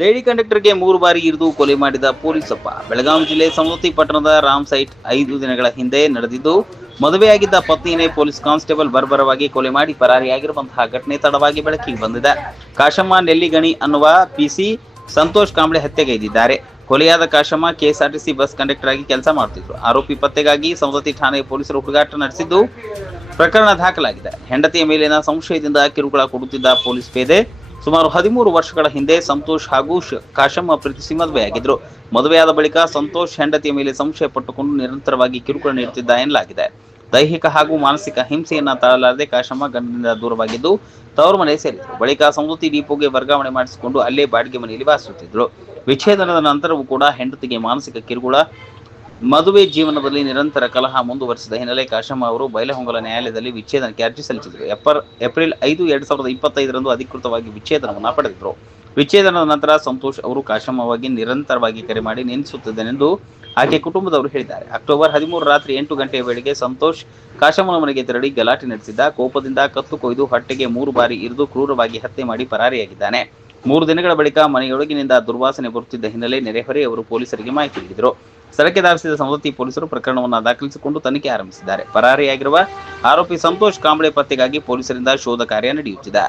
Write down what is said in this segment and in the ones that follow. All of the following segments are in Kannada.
ಲೇಡಿ ಕಂಡಕ್ಟರ್ಗೆ 3 ಬಾರಿ ಇರಿದು ಕೊಲೆ ಮಾಡಿದ ಪೊಲೀಸಪ್ಪ. ಬೆಳಗಾವಿ ಜಿಲ್ಲೆ ಸವದತ್ತಿ ಪಟ್ಟಣದ ರಾಮ್ ಸೈಟ್ 5 ದಿನಗಳ ಹಿಂದೆ ನಡೆದಿದ್ದು, ಮದುವೆಯಾಗಿದ್ದ ಪತ್ನಿಯನ್ನೇ ಪೊಲೀಸ್ ಕಾನ್ಸ್ಟೇಬಲ್ ಬರ್ಬರವಾಗಿ ಕೊಲೆ ಮಾಡಿ ಪರಾರಿಯಾಗಿರುವಂತಹ ಘಟನೆ ತಡವಾಗಿ ಬೆಳಕಿಗೆ ಬಂದಿದೆ. ಕಾಶಮ್ಮ ನೆಲ್ಲಿಗಣಿ ಅನ್ನುವ ಪಿಸಿ ಸಂತೋಷ್ ಕಾಂಬ್ಳೆ ಹತ್ಯೆಗೈದಿದ್ದಾರೆ. ಕೊಲೆಯಾದ ಕಾಶಮ್ಮ ಕೆಎಸ್ಆರ್ಟಿಸಿ ಬಸ್ ಕಂಡಕ್ಟರ್ ಆಗಿ ಕೆಲಸ ಮಾಡುತ್ತಿದ್ರು. ಆರೋಪಿ ಪತ್ತೆಗಾಗಿ ಸವದತ್ತಿ ಠಾಣೆ ಪೊಲೀಸರು ಹುಡುಕಾಟ ನಡೆಸಿದ್ದು, ಪ್ರಕರಣ ದಾಖಲಾಗಿದೆ. ಹೆಂಡತಿಯ ಮೇಲಿನ ಸಂಶಯದಿಂದ ಕಿರುಕುಳ ಕೊಡುತ್ತಿದ್ದ ಪೊಲೀಸ್ ಪೇದೆ ಸುಮಾರು 13 ವರ್ಷಗಳ ಹಿಂದೆ ಸಂತೋಷ್ ಹಾಗೂ ಕಾಶಮ್ಮ ಪ್ರೀತಿಸಿ ಮದುವೆಯಾಗಿದ್ರು. ಮದುವೆಯಾದ ಬಳಿಕ ಸಂತೋಷ್ ಹೆಂಡತಿಯ ಮೇಲೆ ಸಂಶಯ ಪಟ್ಟುಕೊಂಡು ನಿರಂತರವಾಗಿ ಕಿರುಕುಳ ನೀಡುತ್ತಿದ್ದ ಎನ್ನಲಾಗಿದೆ. ದೈಹಿಕ ಹಾಗೂ ಮಾನಸಿಕ ಹಿಂಸೆಯನ್ನ ತಾಳಲಾರದೆ ಕಾಶಮ್ಮ ಗಂಡನಿಂದ ದೂರವಾಗಿದ್ದು ತವರು ಮನೆ ಸೇರಿದ್ರು. ಬಳಿಕ ಸವದತ್ತಿ ಡಿಪೋಗೆ ವರ್ಗಾವಣೆ ಮಾಡಿಸಿಕೊಂಡು ಅಲ್ಲೇ ಬಾಡಿಗೆ ಮನೆಯಲ್ಲಿ ವಾಸಿಸುತ್ತಿದ್ರು. ವಿಚ್ಛೇದನದ ನಂತರವೂ ಕೂಡ ಹೆಂಡತಿಗೆ ಮಾನಸಿಕ ಕಿರುಕುಳ, ಮದುವೆ ಜೀವನದಲ್ಲಿ ನಿರಂತರ ಕಲಹ ಮುಂದುವರಿಸಿದ ಹಿನ್ನೆಲೆ ಕಾಶಮ್ಮ ಅವರು ಬೈಲಹೊಂಗಲ ನ್ಯಾಯಾಲಯದಲ್ಲಿ ವಿಚ್ಛೇದನಕ್ಕೆ ಅರ್ಜಿ ಸಲ್ಲಿಸಿದರು. ಏಪ್ರಿಲ್ 5, 2025ರಂದು ಅಧಿಕೃತವಾಗಿ ವಿಚ್ಛೇದನವನ್ನು ಪಡೆದಿದ್ದರು. ವಿಚ್ಛೇದನದ ನಂತರ ಸಂತೋಷ್ ಅವರು ಕಾಶಮ್ಮವಾಗಿ ನಿರಂತರವಾಗಿ ಕರೆ ಮಾಡಿ ನೆನೆಸುತ್ತಿದ್ದನೆಂದು ಆಕೆ ಕುಟುಂಬದವರು ಹೇಳಿದ್ದಾರೆ. ಅಕ್ಟೋಬರ್ 13 ರಾತ್ರಿ 8 ಗಂಟೆಯ ವೇಳೆಗೆ ಸಂತೋಷ್ ಕಾಶಮ್ಮನ ಮನೆಗೆ ತೆರಳಿ ಗಲಾಟೆ ನಡೆಸಿದ್ದ. ಕೋಪದಿಂದ ಕತ್ತು ಕೊಯ್ದು ಹೊಟ್ಟೆಗೆ 3 ಬಾರಿ ಇರಿದು ಕ್ರೂರವಾಗಿ ಹತ್ಯೆ ಮಾಡಿ ಪರಾರಿಯಾಗಿದ್ದಾನೆ. 3 ದಿನಗಳ ಬಳಿಕ ಮನೆಯೊಳಗಿನಿಂದ ದುರ್ವಾಸನೆ ಬರುತ್ತಿದ್ದ ಹಿನ್ನೆಲೆ ನೆರೆಹೊರೆಯವರು ಪೊಲೀಸರಿಗೆ ಮಾಹಿತಿ ನೀಡಿದರು. ಸ್ಥಳಕ್ಕೆ ಧಾವಿಸಿದ ಸವದತ್ತಿ ಪೊಲೀಸರು ಪ್ರಕರಣವನ್ನು ದಾಖಲಿಸಿಕೊಂಡು ತನಿಖೆ ಆರಂಭಿಸಿದ್ದಾರೆ. ಪರಾರಿಯಾಗಿರುವ ಆರೋಪಿ ಸಂತೋಷ್ ಕಾಂಬ್ಳೆ ಪತ್ತೆಗಾಗಿ ಪೊಲೀಸರಿಂದ ಶೋಧ ಕಾರ್ಯ ನಡೆಯುತ್ತಿದೆ.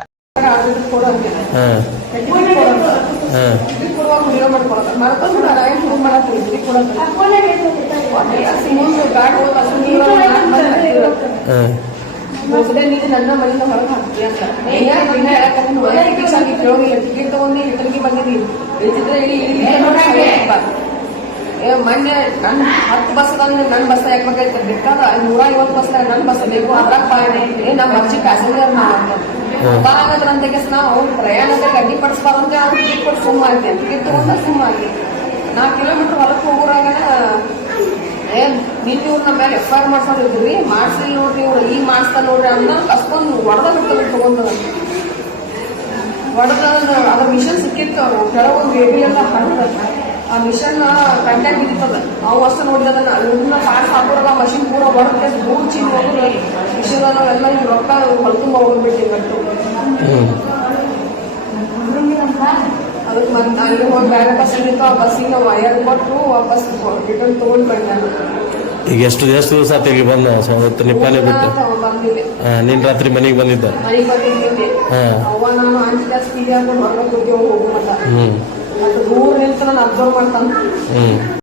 ನನ್ನ ಮನೆಯಿಂದ ಹೊರಗೆ ಹಾಕ್ತೀಯ ಅಂತ ಟಿಕೆಟ್ ತಗೊಂಡು ಇತರಿಗೆ ಬಂದಿದ್ದೀವಿ. ಮೊನ್ನೆ ನನ್ನ 10 ಬಸ್ ನನ್ನ ಬಸ್ ಯಾಕೆ ಬೇಕಾದ 150 ಬಸ್ ನನ್ನ ಬಸ್ ಬೇಕು. ಅದ್ರಾಗ ನಮ್ಮ ಅರ್ಜಿ ಪ್ಯಾಸೆಂಜರ್ ಬಾಗದ್ರಂತ ನಾವು ಪ್ರಯಾಣಕ್ಕೆ ಅಡ್ಡಿಪಡಿಸಬಾರಂತೆ ಅವ್ರು ಟಿಕೆಟ್ ಕೊಟ್ಟು ಸುಮ್ಮ ಆಗಿ ಟಿಕೆಟ್ ತಗೊಂಡ ಸುಮ್ಮ ಆಗಿ 4 ಕಿಲೋಮೀಟರ್ ಹೊರಕ್ಕೆ ಹೋಗೋರಾಗ ನಿನ್ನೆ ಇವ್ರು ನಮ್ಮ ಮೇಲೆ FIR ಮಾಡ್ಸೋದಿದ್ರಿ, ಮಾಡಿಸ್ಲಿ ನೋಡ್ರಿ ಇವ್ರು ಈಗ ಮಾಡಿಸ್ತಾ ನೋಡ್ರಿ ಅನ್ನೋ ಅಷ್ಟೊಂದು ಹೊಡೆದ ಬಿಡ್ತದೆ ತಗೊಂಡು ಹೊಡೆದ ಅದ್ರ ಮಿಷನ್ ಸಿಕ್ಕಿತ್ತು. ಅವ್ರು ಕೆಲವೊಂದು ಬೇಬಿ ಎಲ್ಲ ಹರಿದ ಆ ಮಿಷನ್ ಕಂಟ್ಯಾಕ್ಟ್ ಇರ್ತದ. ಅವು ಅಷ್ಟು ನೋಡಿದನ್ನ ಇವ್ರನ್ನ ಪಾಸ್ ಹಾಕೋದಾಗ ಮಷಿನ್ ಪೂರ ಹೊರಕ್ಕೆ ದೂರ ಚೀನ್ ಹೋಗೋದು ಮಿಷನ್ ಎಲ್ಲ ಈಗ ರೊಕ್ಕ ಹೊಲ್ತುಂಬ ಹೋಗ್ಬಿಟ್ಟು ಇವತ್ತು ಅದಕ್ಕೆ ಮತ್ತೆ ಅಲ್ಲಿ ಹೋಗಿ ಬೇರೆ ಬಸ್ ಇತ್ತು. ಆ ಬಸ್ಸಿಗೆ ನಾವು ವಯರ್ ಕೊಟ್ಟು ವಾಪಸ್ ರಿಟರ್ನ್ ತಗೊಂಡು ಬಂದ. ಈಗ ಎಷ್ಟು ದಿವಸ ಆತಿಗೆ ಬಂದ ನಿಪ್ಪಾನೆ ಬಿಟ್ಟು ಬಂದಿದೆ. ನೀನ್ ರಾತ್ರಿ ಮನೆಗೆ ಬಂದಿದ್ದ? ಮನೆಗೆ ಬಂದಿದ್ದೆ. ಅವ್ವ ನಾನು ಅಂಚಿದ ಸ್ಪೀಡ್ ಹಾಕೊಂಡು ಹೊರಗೆ ಹೋಗಿ ಹೋಗು ಮತ್ತೆ ದೂರ ನಿಂತು ನಾನು ಅಬ್ಸರ್ವ್ ಮಾಡ್ತಾನೆ.